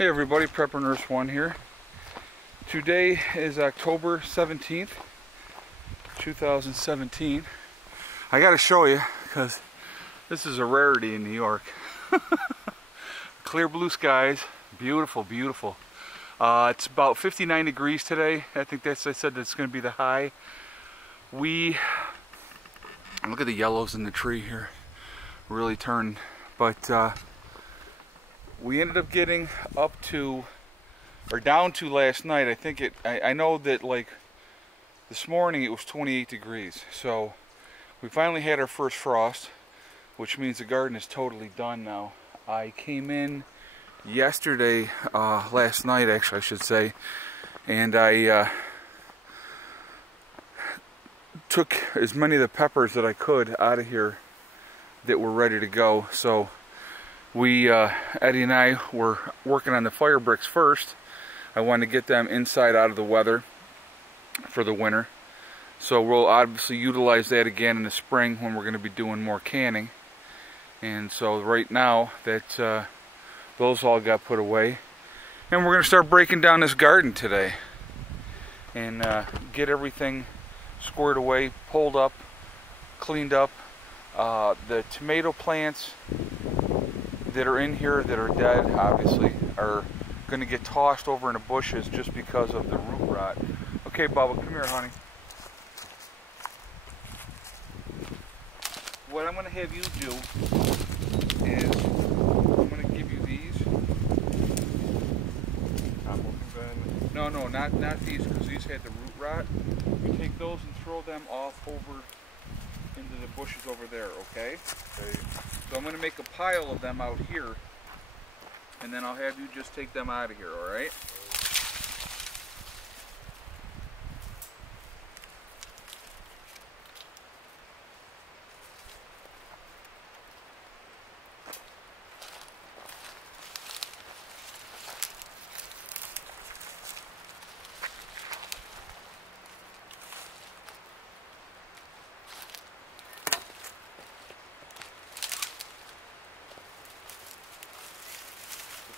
Hey everybody, Prepper Nurse 1 here. Today is October 17th, 2017. I gotta show you because this is a rarity in New York. Clear blue skies, beautiful, beautiful. It's about 59 degrees today. I think I said that's gonna be the high. Look at the yellows in the tree here, really turned, but we ended up getting up to, or down to last night. I know that like this morning it was 28 degrees. So we finally had our first frost, which means the garden is totally done now. I came in yesterday, last night actually I should say, and I took as many of the peppers that I could out of here that were ready to go. So Eddie and I were working on the fire bricks first. I wanted to get them inside out of the weather for the winter. So we'll obviously utilize that again in the spring when we're going to be doing more canning. And so right now that those all got put away, and we're going to start breaking down this garden today and get everything squared away, pulled up, cleaned up. The tomato plants that are in here that are dead obviously are going to get tossed over in the bushes just because of the root rot. Okay, Bubba, come here, honey. What I'm going to have you do is I'm going to give you these. No, not these, because these had the root rot. You take those and throw them off over into the bushes over there, okay? So I'm going to make a pile of them out here, and then I'll have you just take them out of here, alright?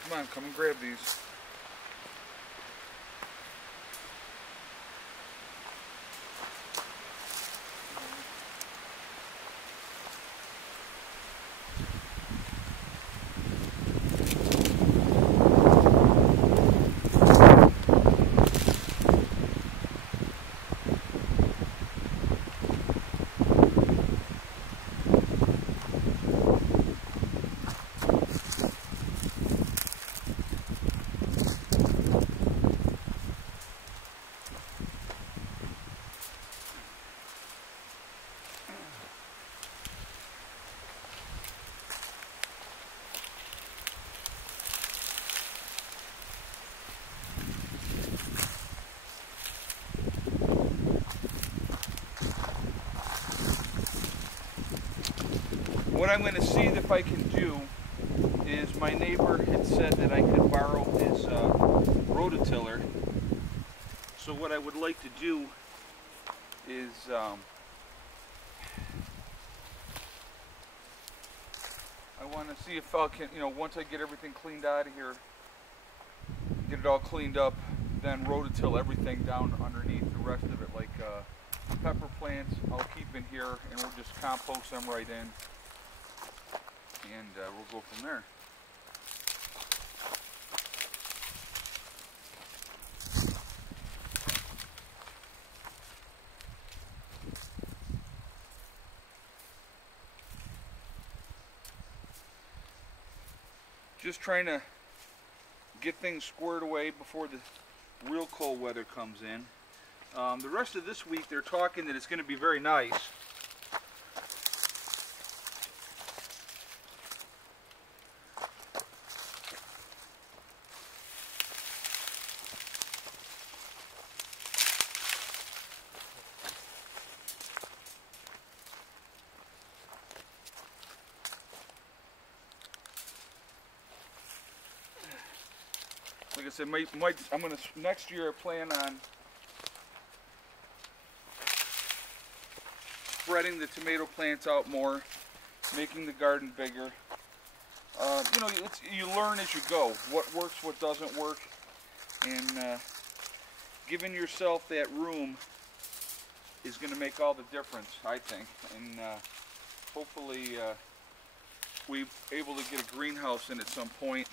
Come on, come and grab these. What I'm going to see if I can do is, my neighbor had said that I could borrow his rototiller. So what I would like to do is I want to see if I can, once I get everything cleaned out of here, get it all cleaned up, then rototill everything down underneath the rest of it. Like pepper plants I'll keep in here, and we'll just compost them right in. And we'll go from there. Just trying to get things squared away before the real cold weather comes in. The rest of this week they're talking that it's going to be very nice. Like I said, next year I plan on spreading the tomato plants out more, making the garden bigger, you know, you learn as you go. What works, what doesn't work, and giving yourself that room is going to make all the difference, I think. And hopefully we're able to get a greenhouse in at some point.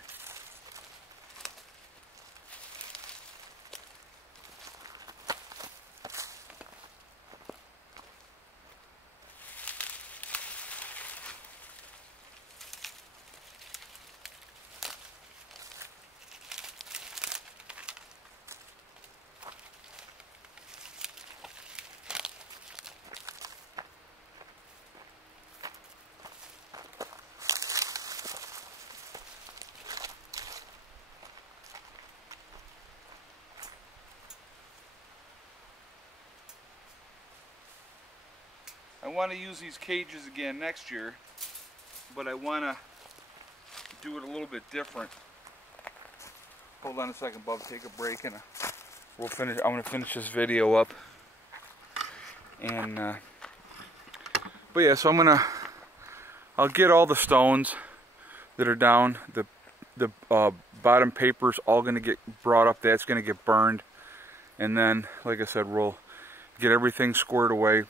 I want to use these cages again next year, but I want to do it a little bit different. Hold on a second, Bub. Take a break, and we'll finish. I'm going to finish this video up, and but yeah. So I'll get all the stones that are down. The bottom paper's all going to get brought up. That's going to get burned, and then, like I said, we'll get everything squared away.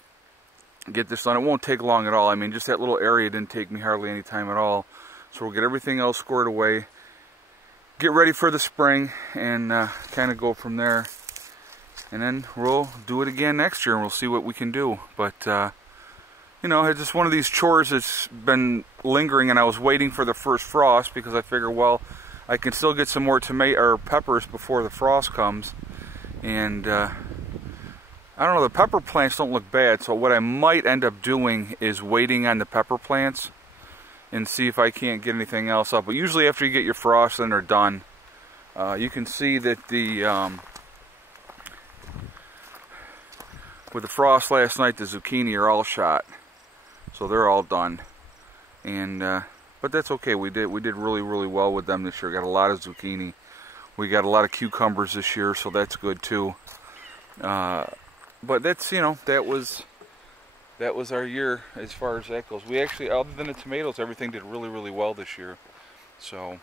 Get this done. It won't take long at all. I mean, just that little area didn't take me hardly any time at all. So we'll get everything else squared away, get ready for the spring, and kind of go from there. And then we'll do it again next year, and we'll see what we can do. But you know, it's just one of these chores that's been lingering, and I was waiting for the first frost because I figured, well, I can still get some more peppers before the frost comes. And I don't know, the pepper plants don't look bad, so what I might end up doing is waiting on the pepper plants and see if I can't get anything else up. But usually after you get your frost, then they're done. You can see that with the frost last night, the zucchini are all shot, so they're all done. And but that's okay. We did really well with them this year. Got a lot of zucchini. We got a lot of cucumbers this year, so that's good too. But that's, you know, that was our year as far as that goes. We actually, other than the tomatoes, everything did really well this year. So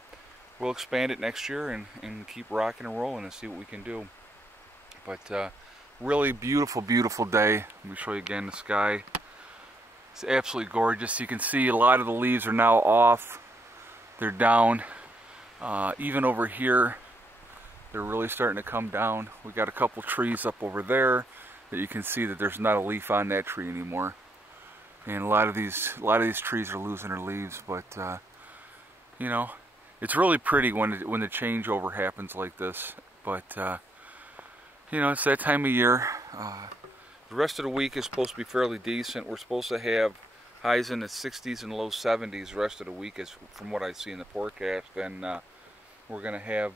we'll expand it next year and keep rocking and rolling and see what we can do. But really beautiful day. Let me show you again the sky. It's absolutely gorgeous. You can see a lot of the leaves are now off. They're down. Even over here, they're really starting to come down. We got a couple trees up over there that you can see that there's not a leaf on that tree anymore, and a lot of these trees are losing their leaves. But you know, it's really pretty when the changeover happens like this. But you know, it's that time of year. The rest of the week is supposed to be fairly decent. We're supposed to have highs in the 60s and low 70s the rest of the week, is from what I see in the forecast. And we're gonna have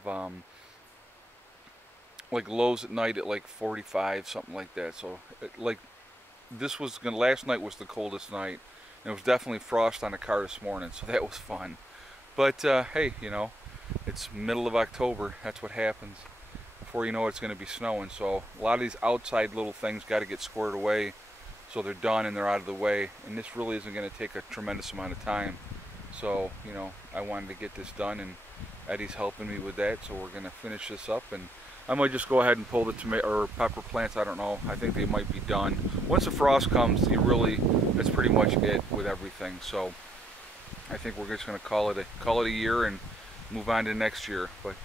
like lows at night at like 45, something like that. So last night was the coldest night, and it was definitely frost on the car this morning, so that was fun. But hey, you know, it's middle of October. That's what happens. Before you know it, it's going to be snowing. So a lot of these outside little things got to get squared away, so they're done and they're out of the way. And this really isn't going to take a tremendous amount of time. So, you know, I wanted to get this done, and Eddie's helping me with that. So we're going to finish this up, and I might just go ahead and pull the tomato or pepper plants. I don't know. I think they might be done. Once the frost comes, that's pretty much it with everything. So I think we're just going to call it a year and move on to next year. But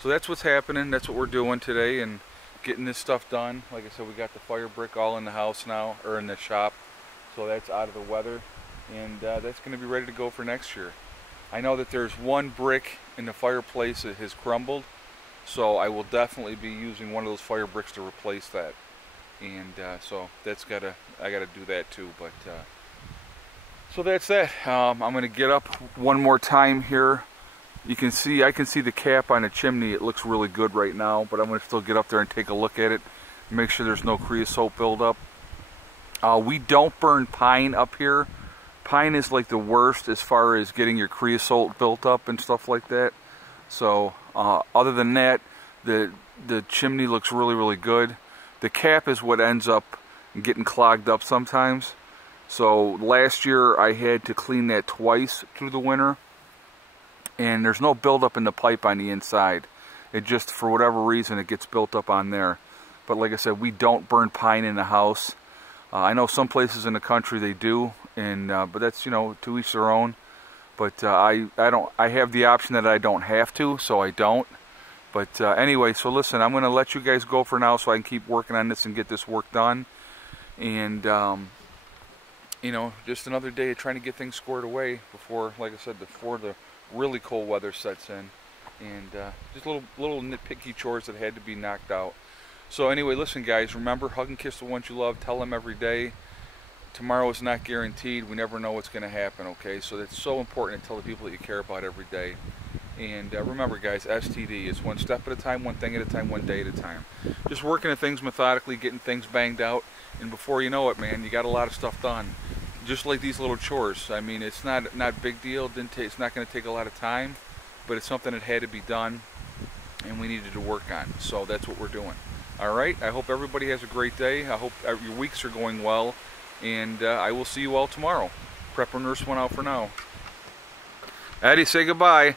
so that's what's happening. That's what we're doing today, and getting this stuff done. Like I said, we got the fire brick all in the house now, or in the shop. So that's out of the weather, and that's going to be ready to go for next year. I know that there's one brick in the fireplace that has crumbled. So I will definitely be using one of those fire bricks to replace that, and so I gotta do that too. But so that's that. I'm gonna get up one more time here. I can see the cap on the chimney. It looks really good right now, but I'm gonna still get up there and take a look at it, make sure there's no creosote buildup. We don't burn pine up here. Pine is like the worst as far as getting your creosote built up and stuff like that. So other than that, the chimney looks really good. The cap is what ends up getting clogged up sometimes. So last year I had to clean that twice through the winter. and there's no buildup in the pipe on the inside. It just, for whatever reason, it gets built up on there. But like I said, we don't burn pine in the house. I know some places in the country they do, and but that's, you know, to each their own. But I don't. I have the option that I don't have to, so I don't. But anyway, so listen, I'm going to let you guys go for now so I can keep working on this and get this work done. And you know, just another day of trying to get things squared away before, like I said, before the really cold weather sets in. And just little nitpicky chores that had to be knocked out. So anyway, listen guys, remember, hug and kiss the ones you love. Tell them every day. Tomorrow is not guaranteed. We never know what's going to happen, okay? So that's so important to tell the people that you care about every day. And remember guys, STD is one step at a time, one thing at a time, one day at a time. Just working at things methodically, getting things banged out, and before you know it, man, you got a lot of stuff done. Just like these little chores. I mean, it's not big deal. It's not going to take a lot of time, but it's something that had to be done, and we needed to work on. So that's what we're doing. All right. I hope everybody has a great day. I hope your weeks are going well, and I will see you all tomorrow. Prepper Nurse 1 out for now. Addie, say goodbye.